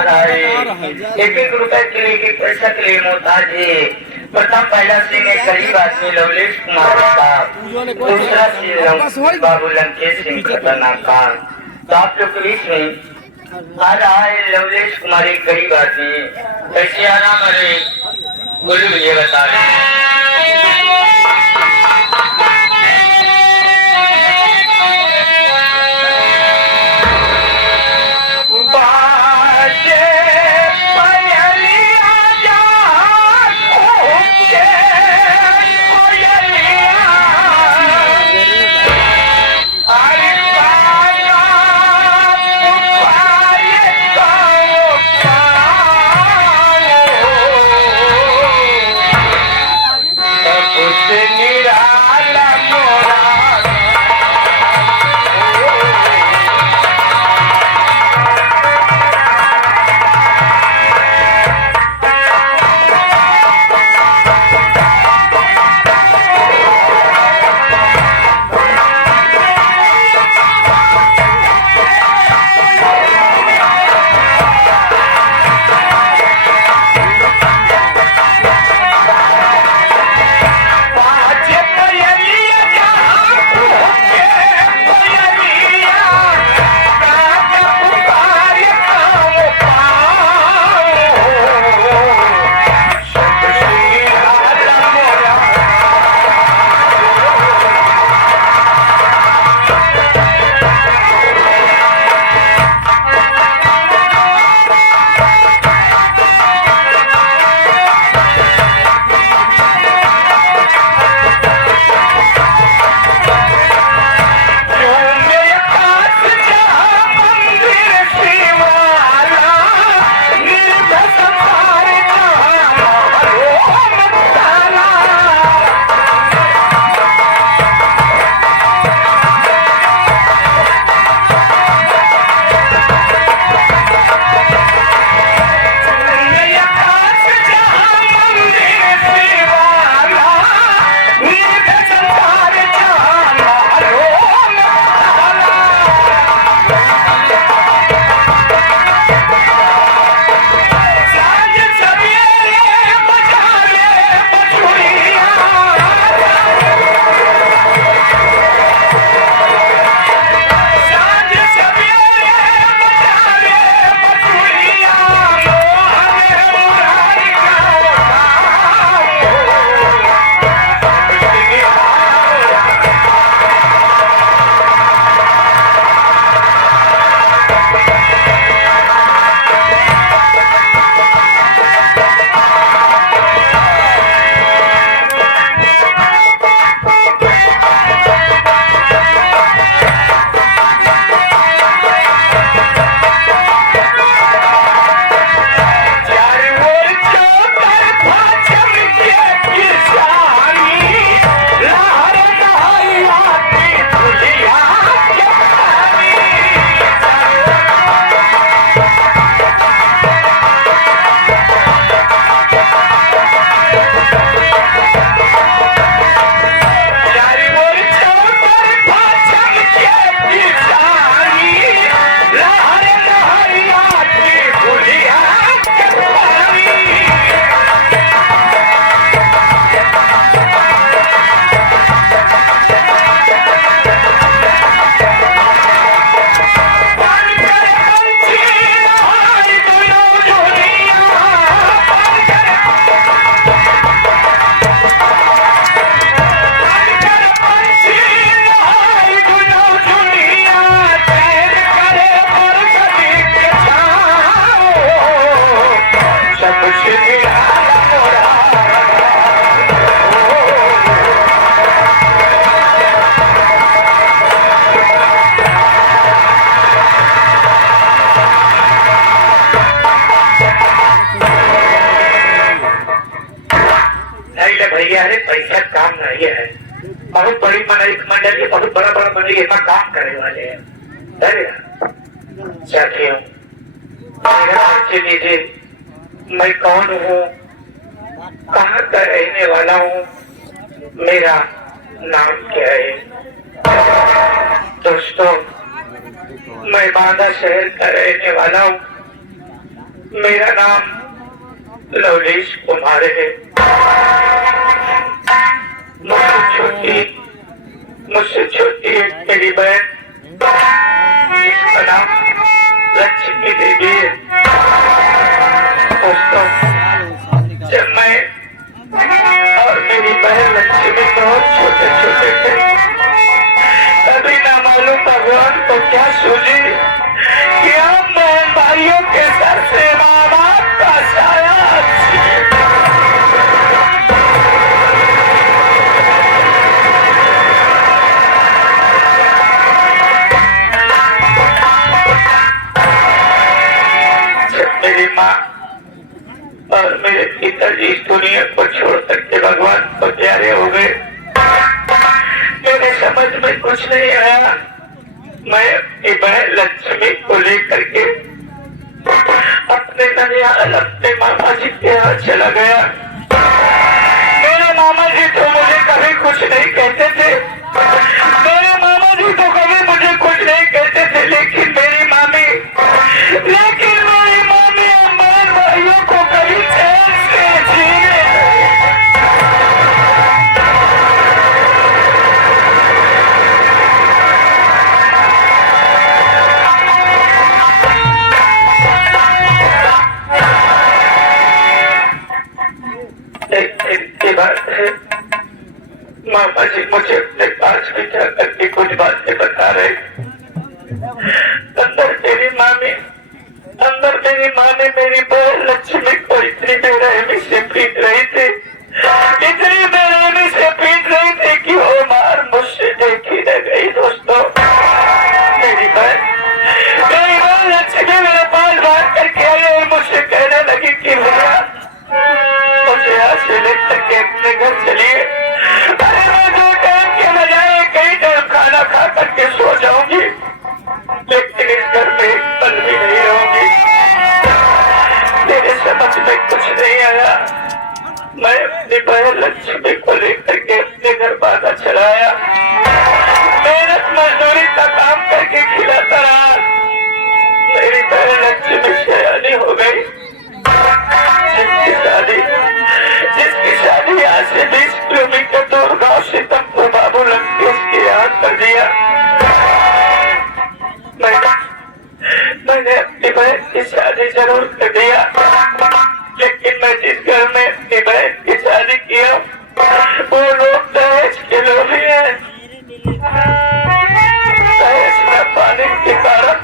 एक एक रुपए के लिए एक पैसा के लिए मोहताज है। प्रथम पहला सिंह एक गरीब आदमी लवलेश कुमार का, दूसरा सिंह बाबू लंकेश सिंह खतरनाक खान। तो आप लोग के बीच में आ रहा है लवलेश कुमार एक गरीब आदमी, कैसे आना मरे बोलो मुझे बता रहे। भैया रे पैसा काम नहीं है, बहुत बड़ी मंडली, बहुत बड़ा बड़ा मंडली ऐसा काम करने वाले हैं। साथियों दीजिए मैं कौन हूँ, कहाँ का रहने वाला हूँ, मेरा नाम क्या है। दोस्तों मैं बांदा शहर का रहने वाला हूँ। मेरा नाम लवलेश कुमार है। मुझसे छोटी एक मेरी बहन जिसका नाम लक्ष्मी देवी है। दोस्तों, जब मैं और मेरी बहन लक्ष्मी बहुत छोटे छोटे थे, तभी ना मालूम भगवान को क्या सूझी कि हम बहन भाइयों के सर से माँ बाप का साया मेरी माँ और मेरे पिताजी इस दुनिया को छोड़ करके भगवान को प्यारे हो गए। मेरे समझ में कुछ नहीं आया। मैं अपनी बहन लक्ष्मी को लेकर के अपने ननिहाल अपने मामा जी के यहाँ चला गया। मेरे मामा जी तो मुझे कभी कुछ नहीं कहते थे, मेरे मामा जी तो कभी मुझे कुछ नहीं कहते थे, लेकिन मेरी मामी हमारे भाइयों को कभी चैन से जीने एक बात है, मामा जी मुझे अपने पास बिठा करके कुछ बातें बता रहे। अंदर मेरी माँ ने मेरी बहन लक्ष्मी को इतनी बेरहमी से पीट रही थी, इतनी बेरहमी से पीट रही थी कि वो मार मुझसे देखी रह गई। दोस्तों, मेरी बहन लक्ष्मी मेरे पास बात करके आई और मुझसे कहने लगी कि भैया मुझे यहाँ से लेकर के अपने घर चलिए। अरे मैं 2 टाइम के बजाय कई टाइम खाना खा करके सो जाऊंगी, लेकिन इस घर में एक पल भी नहीं रहूंगी। मेरे समझ में कुछ नहीं आया। मैं अपनी बहन लक्ष्मी को लेकर के अपने घर बाधा चलाया, मेहनत मजदूरी का काम करके खिलाता रहा। मेरी बहन लक्ष्मी सयानी हो गई। जिसकी शादी आज से 20 किलोमीटर दूर गांव से तमको बाबू लंकेश के यहाँ कर दिया। मैंने अपनी बहन की शादी जरूर कर दिया, लेकिन मैं जिस घर में अपनी बहन की शादी किया वो लोग दहेज के लोभी हैं। दहेज न पाने के कारण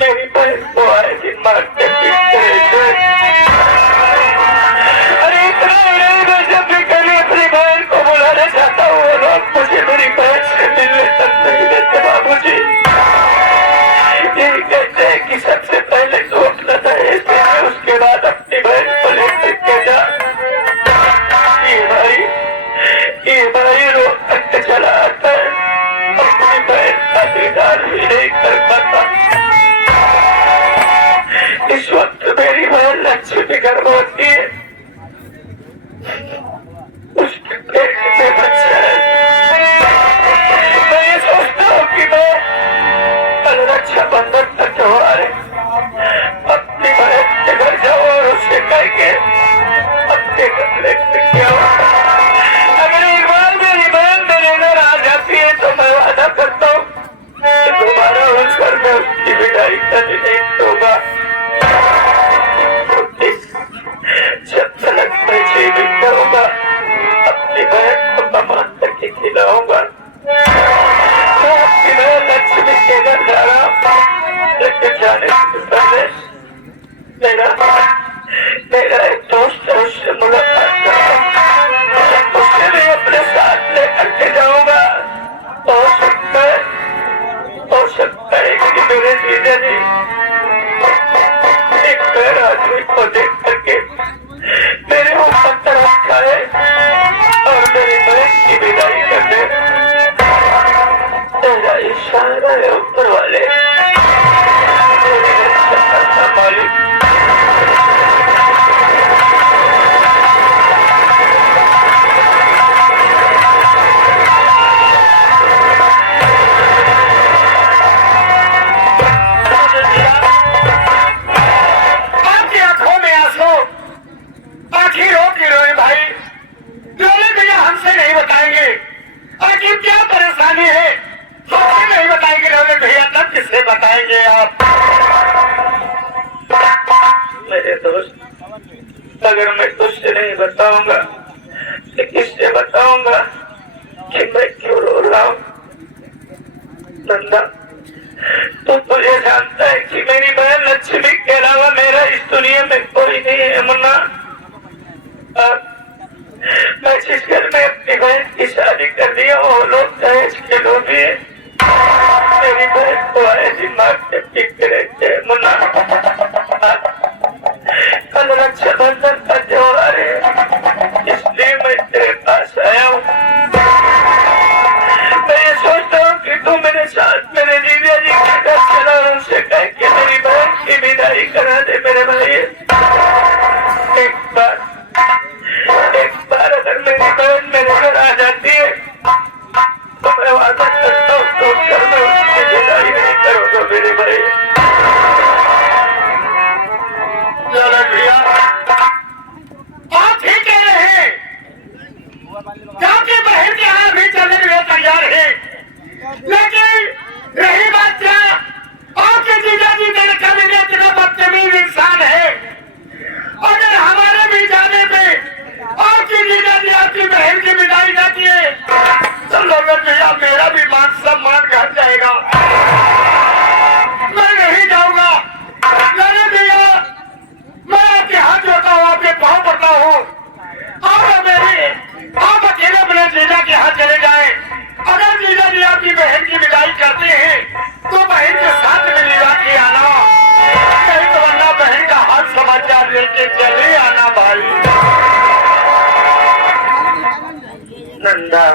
मेरी बहन को आए दिन मारते पीटते रहते। अरे इतना ही नहीं, मैं जब भी कभी अपनी बहन को बुलाने जाता हूँ वो लोग मुझे मेरी बहन से मिलने तक नहीं देते। बाबूजी यही कहते हैं कि सबसे पहले तो अपना दहेज दे, उसके बाद अपनी बहन को लेकर के जा। ये भाई रोज तक चला आता है, अपनी बहन का दीदार भी नहीं कर पाता। इस वक्त मेरी बहन लक्ष्मी गर्भवती है, उसके पेट में बच्चा है। मैं ये सोचता हूँ कि मैं रक्षाबंधन का त्योहार है, अपनी बहन के घर जाओ और उससे कह के अपने घर लेकर के आओ। अगर एक बार मेरी बहन मेरे घर आ जाती है तो मैं वादा करता हूँ दोबारा उस घर में उसकी विदाई कभी नहीं होगा। जब तक मैं जीवित रहूंगा अपनी बहन को कमान करके खिलाऊंगा। मैं अपनी बहन लक्ष्मी के घर जा रहा हूँ, लेकिन जाने से पहले मेरा एक दोस्त है, उससे मुलाकात करूंगा, उससे भी अपने साथ लेकर के जाऊंगा। हो सकता है कि मेरे जीजा जी एक गैर आदमी को देख करके मेरे ऊपर तरफ खाए और मेरी बहन की विदाई कर दे। तेरा इशारा है ऊपर वाले, मालिक। मेरे दोस्त, अगर मैं तुझसे नहीं बताऊंगा तो किससे बताऊंगा कि मैं क्यों रो रहा हूँ। नंदा, तो तुझे जानता है कि मेरी बहन लक्ष्मी के अलावा मेरा इस दुनिया में कोई नहीं है। मुन्ना, मैं जिस घर में अपनी बहन की शादी कर दिया वो लोग दहेज के लोभी है। मेरी बहन को आए दिन मारते पीटते रहते हैं। मुन्ना, कल रक्षाबंधन का त्योहार है, इसलिए मैं तेरे पास आया हूँ। मैं ये सोचता हूँ कि तू मेरे साथ मेरे जीजा जी के घर चला और उनसे कह के मेरी बहन की विदाई करा दे। मेरे भाई, एक बार अगर मेरी बहन मेरे घर आ जाती है तो मैं वादा करता हूँ तो घर में उसकी विदाई नहीं करूँगा। मेरे भाई, भैया आप ही कह रहे हैं क्योंकि बहन के यहाँ भी चलने के लिए तैयार है, लेकिन रही बात क्या, आपके जीजा जी मेरे कभी भी इतना बदतमीज इंसान है। अगर हमारे भी जाने पे आपकी जीजा जी आपकी बहन की विदाई जाती है तो लोगों भैया मेरा भी मान सम्मान घट जाएगा। मैं नहीं जाऊंगा। भैया, मैं आपके हाथ जोड़ता हूँ, आपके पाँव पड़ता हूँ और आप अकेले अपने जीजा के हाथ चले जाए। अगर जीजा जी आपकी बहन की विदाई करते हैं तो बहन के साथ में लिवा के आना, नहीं तो वरना बहन का हाल समाचार लेके चले आना। भाई नंदा,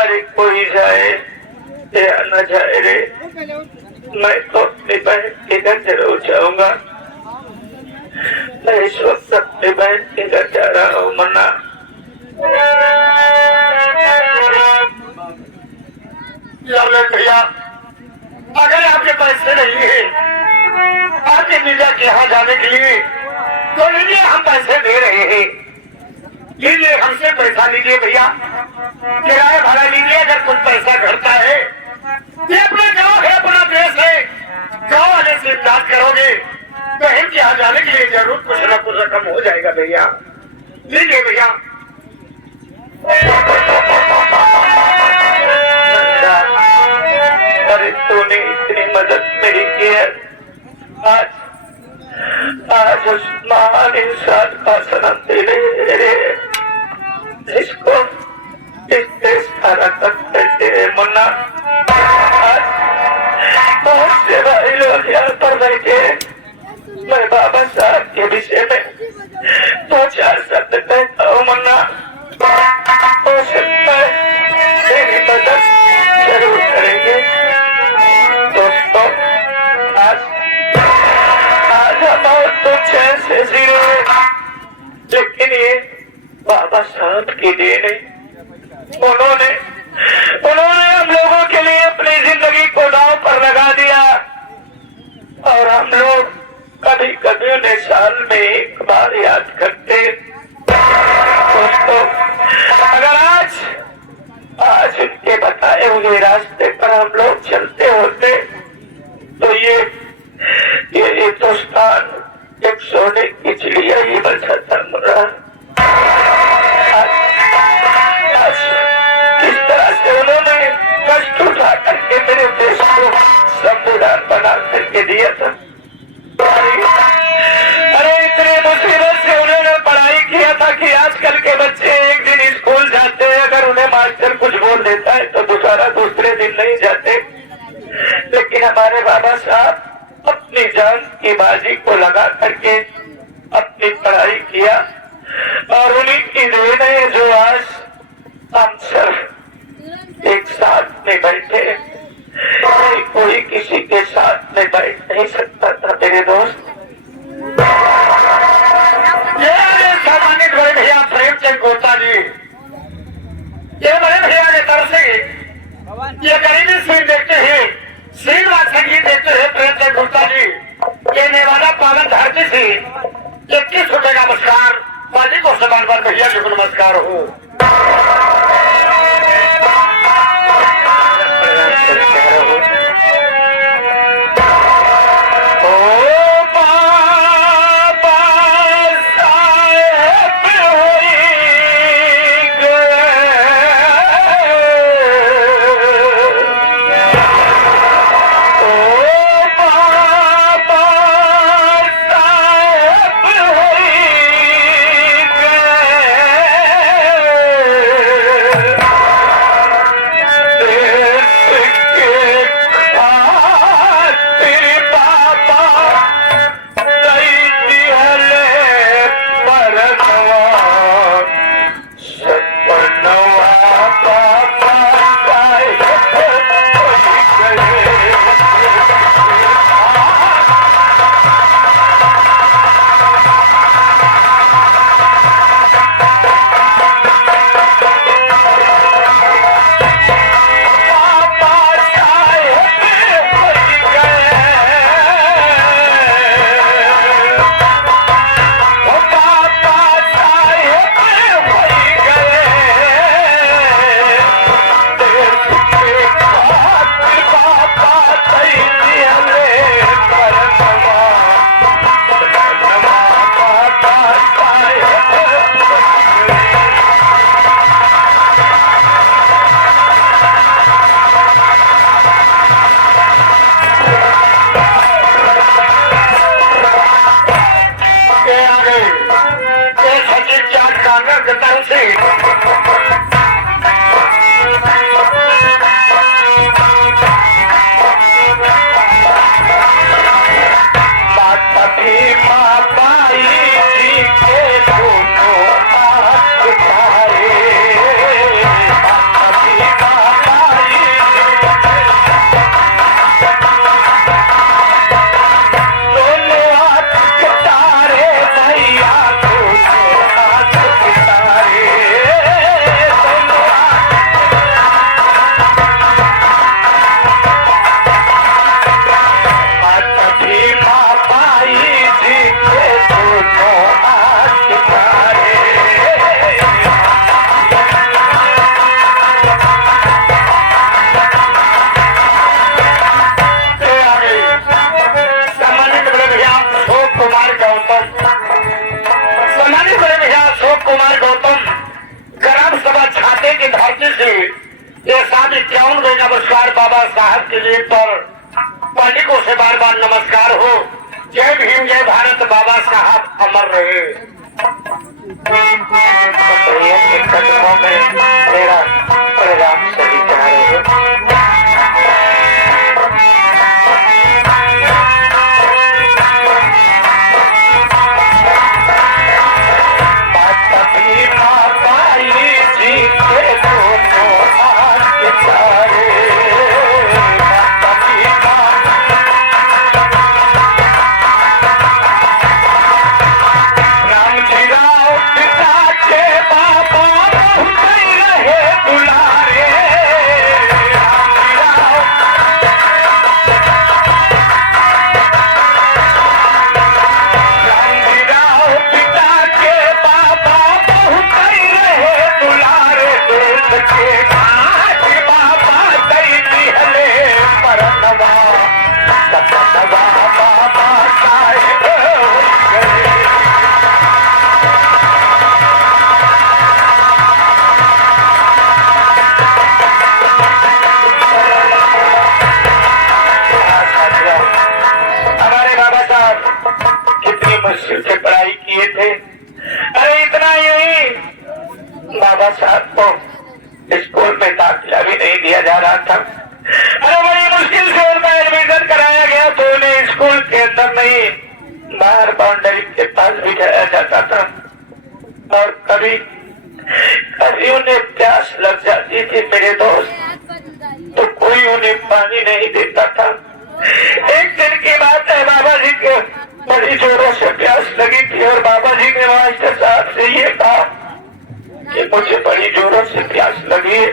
अरे कोई जाए या न जाए रे, मैं तो अपनी बहन के घर जरूर जाऊंगा। मैं इस वक्त अपनी बहन के घर जा रहा हूँ। मन्ना, भैया अगर आपके पैसे नहीं है आपके जीजा के यहाँ जाने के लिए तो लीजिए, हम पैसे दे रहे हैं। लीजिए, हमसे पैसा लीजिए भैया, किराया भाड़ा लीजिए। अगर कुछ पैसा घटता है, ये अपना गांव है, अपना देश है, गांव वाले से इमदाद करोगे बहन के यहाँ जाने के लिए जरूर कुछ न कुछ रकम हो जाएगा। भैया लीजिए भैया। अरे तूने इतनी मदद मेरी की है, आज उस महान इंसान का सनम देने जिसको इस देश का रक्षक करते हैं। मुन्ना, बहुत से भाई लोग यहाँ पर बैठे, मैं बाबा साहब के विषय में 2-4 शब्द कहता हूँ। मुन्ना, हो सकता है मेरी मदद जरूर करेंगे। दोस्तों, आज हम और तो चैन से जी रहे, लेकिन ये बाबा साहब की देन है। उन्होंने हम लोगों के लिए अपनी जिंदगी को दांव पर लगा दिया और हम लोग कभी कभी उन्हें साल में एक बार याद करते। दोस्तों, अगर आज उनके बताए हुए रास्ते पर हम लोग चलते होते तो ये हिंदुस्तान एक सोने की चिड़िया ही बन जाता। मुरा, आज किस तरह से उन्होंने कष्ट उठा करके मेरे देश को संविधान बना करके दिया था। अरे इतने मुसीबत से उन्होंने पढ़ाई किया था कि आजकल के बच्चे एक दिन स्कूल जाते हैं, अगर उन्हें मास्टर कुछ बोल देता है तो दूसरे दिन नहीं जाते। लेकिन हमारे बाबा साहब अपनी जान की बाजी को लगा करके अपनी पढ़ाई किया और उन्हीं की देन है जो आज हम सब एक साथ में बैठे। कोई किसी के साथ में बैठ नहीं सकता था मेरे दोस्त। ये सम्मानित बड़े भैया प्रेमचंद गुप्ता जी, ये बड़े भैया के तरफ से ये गरीबी सीन देखते हैं, श्रीनिवास संगीत देखते हैं। प्रेमचंद गुप्ता जी, ये नेवादा पावन धरती से 21 रुपए का नमस्कार, मालिक को समान बार भैया जी को नमस्कार हो। ओ साहब 51 भाई नमस्कार बाबा साहब के लिए पर पंडितों से बार बार नमस्कार हो। जय भीम जय भारत बाबा साहब अमर रहे। कदमों में मेरा प्रोग्राम सही चला रहे। से पढ़ाई किए थे। अरे इतना ही बाबा साहब को स्कूल में दाखिला भी नहीं दिया जा रहा था। अरे बड़ी मुश्किल से उनका एडमिशन कराया गया तो उन्हें स्कूल के अंदर नहीं बाहर बाउंड्री के पास बिठाया जाता था। और कभी कभी उन्हें प्यास लग जाती थी मेरे दोस्त, तो कोई उन्हें पानी नहीं देता था। एक दिन की बात है, बाबा जी को बड़ी जोरों से प्यास लगी थी और बाबा जी ने मास्टर साहब से ये कहा कि मुझे बड़ी जोरों से प्यास लगी है।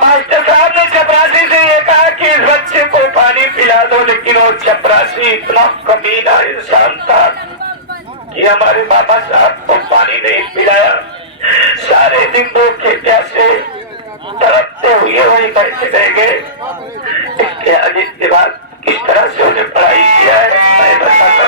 मास्टर साहब ने चपरासी से ये कहा कि इस बच्चे को पानी पिला दो, लेकिन वो चपरासी इतना कमीना इंसान था कि हमारे बाबा साहब को पानी नहीं पिलाया। सारे दिन भूखे प्यासे तड़पते हुए वही बैठे रह गए। इसके आगे के बाद किस तरह से उन्हें पढ़ाई किया है मैं बताता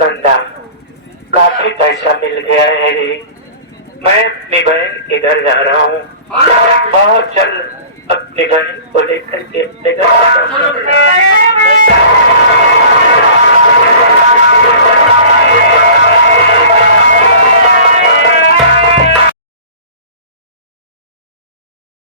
धंधा काफी पैसा मिल गया है रे। मैं अपनी बहन के घर जा रहा हूँ। बहुत जल्द अपनी बहन को लेकर के अपने